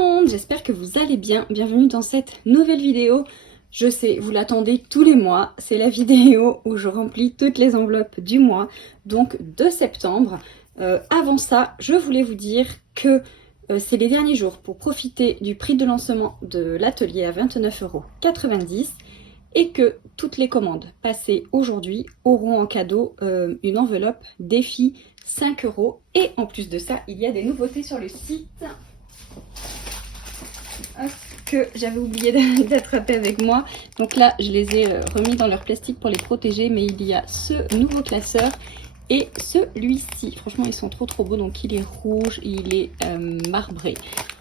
monde, j'espère que vous allez bien. Bienvenue dans cette nouvelle vidéo. Je sais, vous l'attendez tous les mois. C'est la vidéo où je remplis toutes les enveloppes du mois, donc de septembre. Avant ça, je voulais vous dire que c'est les derniers jours pour profiter du prix de lancement de l'atelier à 29,90 € et que toutes les commandes passées aujourd'hui auront en cadeau une enveloppe défi 5 €. Et en plus de ça, il y a des nouveautés sur le site. Que j'avais oublié d'attraper avec moi. Donc là, je les ai remis dans leur plastique pour les protéger. Mais il y a ce nouveau classeur et celui-ci. Franchement, ils sont trop beaux. Donc il est rouge, il est marbré.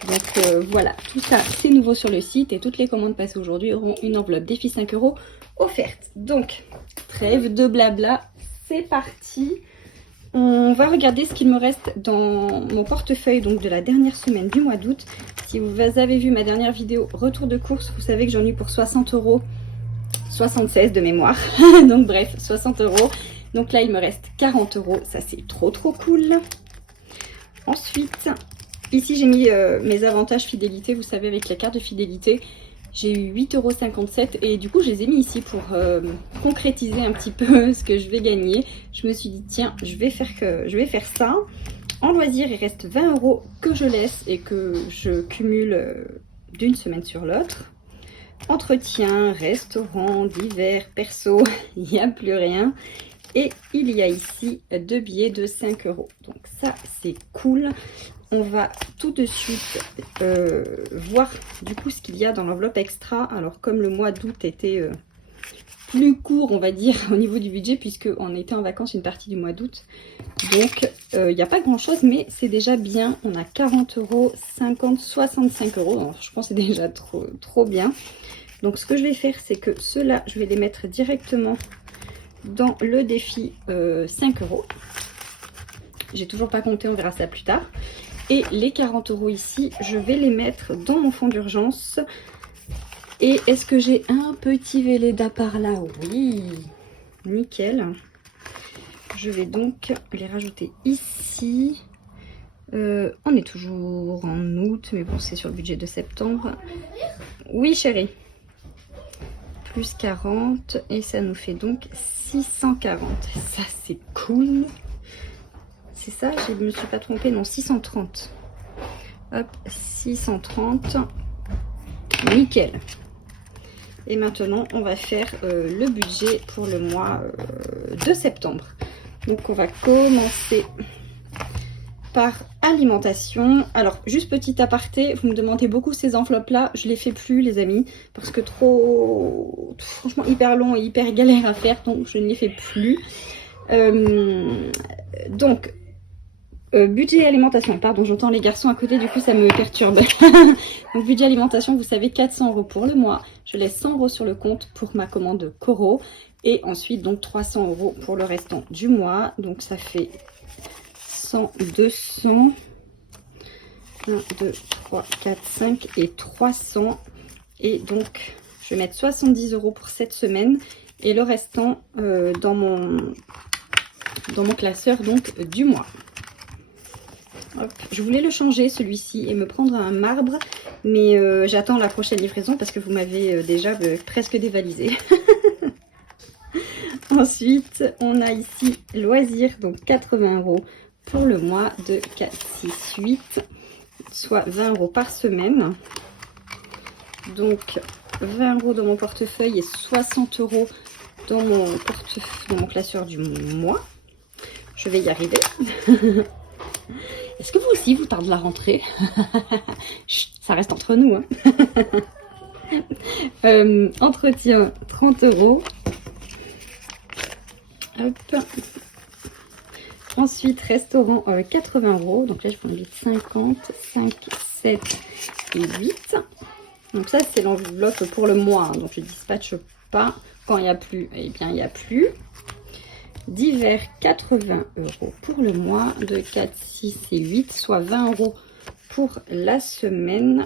Donc voilà, tout ça, c'est nouveau sur le site. Et toutes les commandes passées aujourd'hui auront une enveloppe défi 5 € offerte. Donc, trêve de blabla, c'est parti. On va regarder ce qu'il me reste dans mon portefeuille donc de la dernière semaine du mois d'août. Si vous avez vu ma dernière vidéo retour de course, vous savez que j'en ai eu pour 60 €, 76 de mémoire. Donc bref, 60 €. Donc là, il me reste 40 €. Ça, c'est trop cool. Ensuite, ici, j'ai mis mes avantages fidélité. Vous savez, avec la carte de fidélité, j'ai eu 8,57 € et du coup je les ai mis ici pour concrétiser un petit peu ce que je vais gagner. Je me suis dit tiens, je vais faire ça. En loisir, il reste 20 € que je laisse et que je cumule d'une semaine sur l'autre. Entretien, restaurant, divers, perso, il n'y a plus rien. Et il y a ici 2 billets de 5 €. Donc ça, c'est cool. On va tout de suite voir du coup ce qu'il y a dans l'enveloppe extra. Alors comme le mois d'août était plus court, on va dire, au niveau du budget, puisqu'on était en vacances une partie du mois d'août. Donc il n'y a pas grand chose, mais c'est déjà bien. On a 40 €, 50, 65 €. Donc, je pense que c'est déjà trop bien. Donc ce que je vais faire, c'est que ceux-là, je vais les mettre directement dans le défi 5 €. J'ai toujours pas compté, on verra ça plus tard. Et les 40 € ici, je vais les mettre dans mon fonds d'urgence. Et est-ce que j'ai un petit Velleda par là? Oui, nickel. Je vais donc les rajouter ici. On est toujours en août, mais bon, c'est sur le budget de septembre. Oui, chérie. Plus 40, et ça nous fait donc 640. Ça, c'est cool. C'est ça, je ne me suis pas trompée, non, 630. Hop, 630. Nickel. Et maintenant, on va faire le budget pour le mois de septembre. Donc, on va commencer par alimentation. Alors, juste petit aparté, vous me demandez beaucoup ces enveloppes-là. Je les fais plus, les amis, parce que franchement, hyper long et hyper galère à faire. Donc, je ne les fais plus. Donc, budget alimentation, pardon, j'entends les garçons à côté, du coup ça me perturbe. Donc budget alimentation, vous savez, 400 € pour le mois. Je laisse 100 € sur le compte pour ma commande Coro. Et ensuite donc 300 € pour le restant du mois. Donc ça fait 100, 200, 1, 2, 3, 4, 5 et 300. Et donc je vais mettre 70 € pour cette semaine. Et le restant dans mon classeur donc du mois. Hop. Je voulais le changer celui-ci et me prendre un marbre, mais j'attends la prochaine livraison parce que vous m'avez déjà presque dévalisé. Ensuite, on a ici loisirs, donc 80 € pour le mois de 4, 6, 8, soit 20 € par semaine. Donc 20 € dans mon portefeuille et 60 € dans mon classeur du mois. Je vais y arriver. Est-ce que vous aussi vous tarde la rentrée? Chut, ça reste entre nous. Hein. Entretien 30 €. Hop. Ensuite restaurant 80 €. Donc là je vais en mettre 50, 5, 7 et 8. Donc ça c'est l'enveloppe pour le mois. Hein. Donc je dispatche pas. Quand il n'y a plus, eh bien il n'y a plus. Divers 80 € pour le mois de 4, 6 et 8, soit 20 € pour la semaine.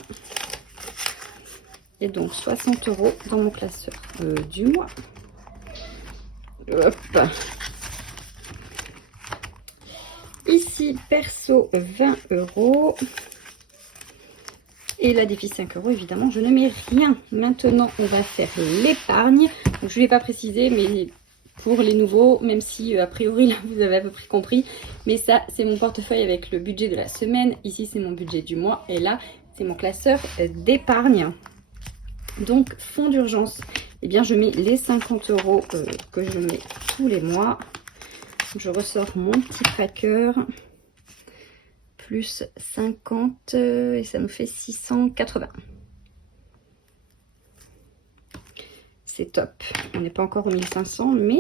Et donc 60 € dans mon classeur du mois. Hop. Ici, perso, 20 €. Et la défi 5 €, évidemment, je ne mets rien. Maintenant, on va faire l'épargne. Donc, je ne l'ai pas précisé, mais pour les nouveaux, même si a priori, là, vous avez à peu près compris. Mais ça, c'est mon portefeuille avec le budget de la semaine. Ici, c'est mon budget du mois. Et là, c'est mon classeur d'épargne. Donc, fonds d'urgence. Eh bien, je mets les 50 € que je mets tous les mois. Je ressors mon petit tracker. Plus 50 et ça nous fait 680. C'est top. On n'est pas encore aux 1500, mais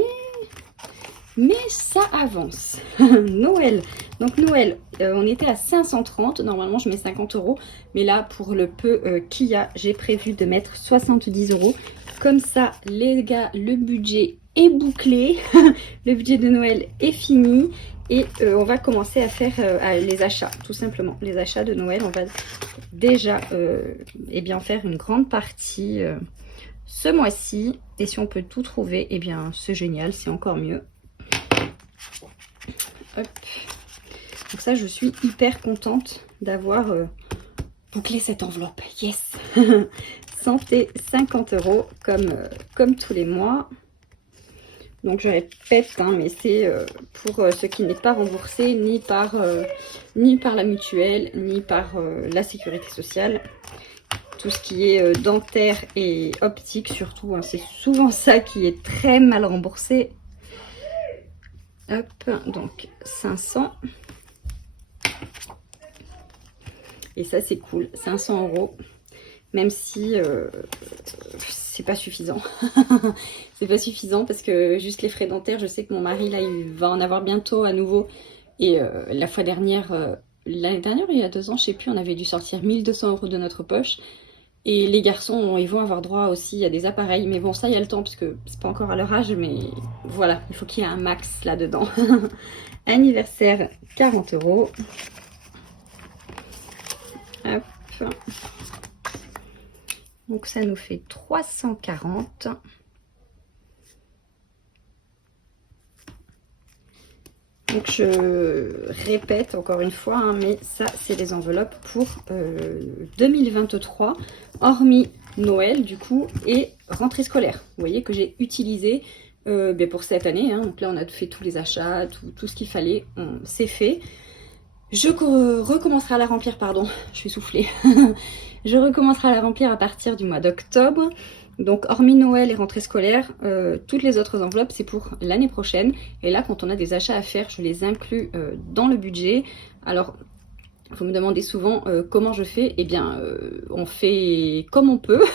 ça avance. Noël. Donc Noël, on était à 530. Normalement, je mets 50 €. Mais là, pour le peu qu'il y a, j'ai prévu de mettre 70 €. Comme ça, les gars, le budget est bouclé. Le budget de Noël est fini. Et on va commencer à faire les achats, tout simplement. Les achats de Noël, on va déjà eh bien, faire une grande partie ce mois-ci. Et si on peut tout trouver, eh bien, c'est génial, c'est encore mieux. Hop. Donc ça, je suis hyper contente d'avoir bouclé cette enveloppe. Yes. Santé, 50 € comme tous les mois. Donc je répète, hein, mais c'est pour ce qui n'est pas remboursé ni par la mutuelle, ni par la sécurité sociale. Tout ce qui est dentaire et optique surtout, hein, c'est souvent ça qui est très mal remboursé. Hop, donc 500. Et ça c'est cool, 500 €. Même si c'est pas suffisant. C'est pas suffisant parce que juste les frais dentaires, je sais que mon mari là il va en avoir bientôt à nouveau. Et la fois dernière, l'année dernière, il y a 2 ans, je sais plus, on avait dû sortir 1200 € de notre poche. Et les garçons, ils vont avoir droit aussi à des appareils. Mais bon, ça il y a le temps parce que c'est pas encore à leur âge. Mais voilà, il faut qu'il y ait un max là-dedans. Anniversaire, 40 €. Hop. Donc ça nous fait 340. Donc je répète encore une fois, hein, mais ça c'est les enveloppes pour 2023, hormis Noël du coup et rentrée scolaire. Vous voyez que j'ai utilisé pour cette année. Hein. Donc là on a fait tous les achats, tout ce qu'il fallait, c'est fait. Je recommencerai à la remplir, pardon, je suis soufflée. Je recommencerai à la remplir à partir du mois d'octobre. Donc, hormis Noël et rentrée scolaire, toutes les autres enveloppes, c'est pour l'année prochaine. Et là, quand on a des achats à faire, je les inclus dans le budget. Alors, vous me demandez souvent comment je fais. Eh bien, on fait comme on peut.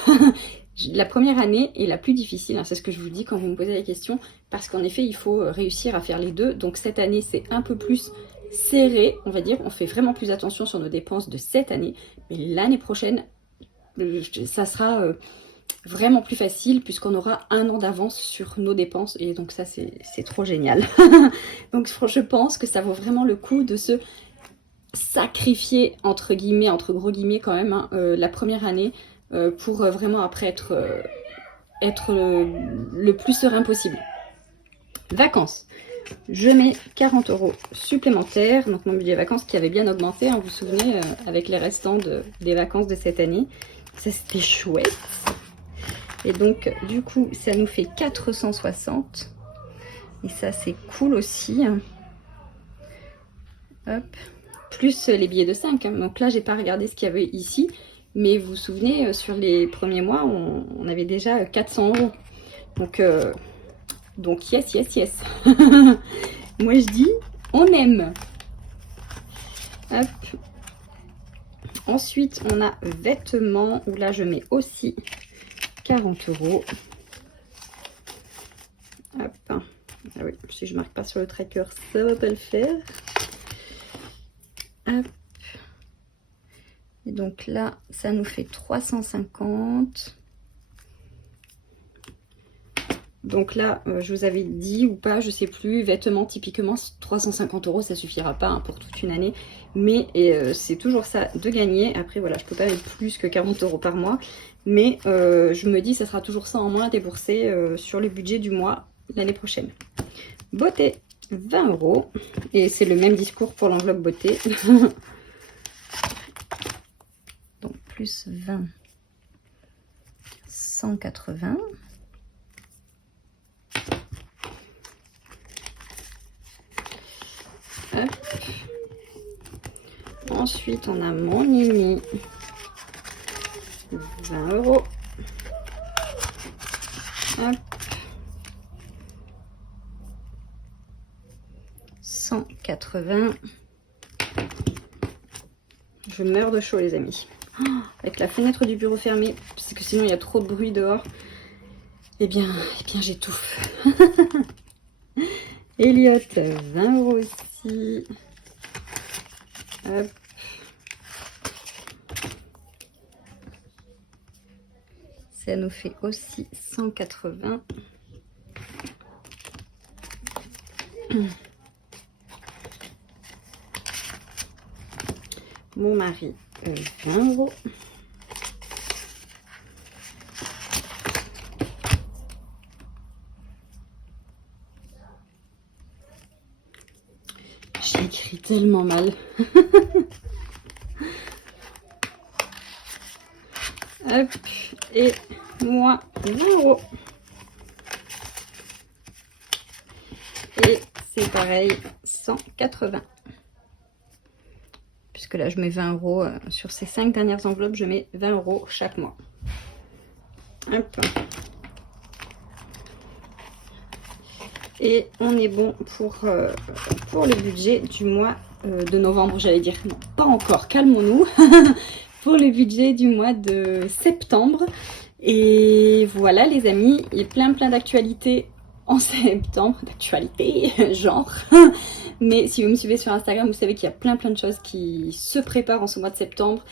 La première année est la plus difficile, hein, c'est ce que je vous dis quand vous me posez la question. Parce qu'en effet, il faut réussir à faire les deux. Donc, cette année, c'est un peu plus serré, on va dire. On fait vraiment plus attention sur nos dépenses de cette année. Mais l'année prochaine, ça sera vraiment plus facile puisqu'on aura 1 an d'avance sur nos dépenses. Et donc ça, c'est trop génial. Donc je pense que ça vaut vraiment le coup de se sacrifier, entre guillemets, entre gros guillemets quand même, hein, la première année pour vraiment après être le plus serein possible. Vacances. Je mets 40 € supplémentaires, donc mon budget vacances qui avait bien augmenté, hein, vous vous souvenez, avec les restants des vacances de cette année. Ça c'était chouette. Et donc du coup ça nous fait 460. Et ça c'est cool aussi. Hop. Plus les billets de 5. Hein. Donc là j'ai pas regardé ce qu'il y avait ici. Mais vous vous souvenez, sur les premiers mois, on avait déjà 400 €. Donc yes, yes, yes. Moi je dis, on aime. Hop. Ensuite, on a vêtements, où là je mets aussi 40 €. Hop. Ah oui, si je marque pas sur le tracker, ça va pas le faire. Hop. Et donc là, ça nous fait 350. Donc là, je vous avais dit ou pas, je sais plus, vêtements typiquement 350 €, ça suffira pas hein, pour toute une année. Mais c'est toujours ça de gagner. Après voilà, je peux pas mettre plus que 40 € par mois. Mais je me dis, ça sera toujours ça en moins à débourser sur le budget du mois l'année prochaine. Beauté, 20 €. Et c'est le même discours pour l'enveloppe beauté. Donc plus 20, 180. Hop. Ensuite, on a mon Nini, 20 €. Hop. 180. Je meurs de chaud, les amis. Oh, avec la fenêtre du bureau fermée, parce que sinon il y a trop de bruit dehors. Eh bien j'étouffe. Elliot, 20 € aussi. Hop. Ça nous fait aussi 180. Mon mari, 20 €. J'ai écrit tellement mal. Hop, et moi, 20 €. Et c'est pareil, 180. Puisque là, je mets 20 € sur ces 5 dernières enveloppes, je mets 20 € chaque mois. Hop. Et on est bon pour le budget du mois de novembre, j'allais dire. Non, pas encore, calmons-nous. Pour le budget du mois de septembre. Et voilà les amis, il y a plein d'actualités en septembre, d'actualité, genre. Mais si vous me suivez sur Instagram, vous savez qu'il y a plein de choses qui se préparent en ce mois de septembre.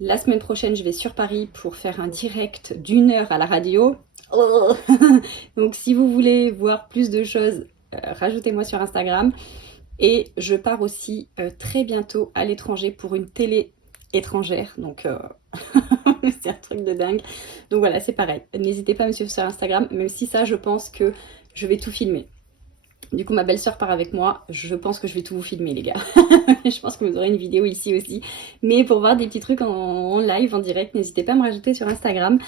La semaine prochaine, je vais sur Paris pour faire un direct d'1 heure à la radio. Oh. Donc si vous voulez voir plus de choses, rajoutez-moi sur Instagram. Et je pars aussi très bientôt à l'étranger pour une télé étrangère. Donc c'est un truc de dingue. Donc voilà, c'est pareil. N'hésitez pas à me suivre sur Instagram, même si ça, je pense que je vais tout filmer. Du coup, ma belle-sœur part avec moi. Je pense que je vais tout vous filmer, les gars. Je pense que vous aurez une vidéo ici aussi. Mais pour voir des petits trucs en live, en direct, n'hésitez pas à me rajouter sur Instagram.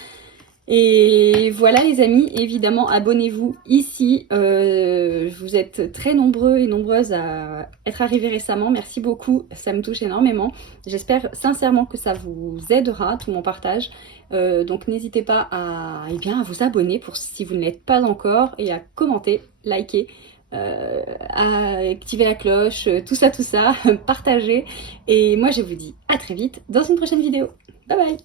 Et voilà les amis, évidemment abonnez-vous ici, vous êtes très nombreux et nombreuses à être arrivés récemment, merci beaucoup, ça me touche énormément. J'espère sincèrement que ça vous aidera, tout mon partage, donc n'hésitez pas à vous abonner pour si vous ne l'êtes pas encore et à commenter, liker, à activer la cloche, tout ça, partager. Et moi je vous dis à très vite dans une prochaine vidéo, bye bye.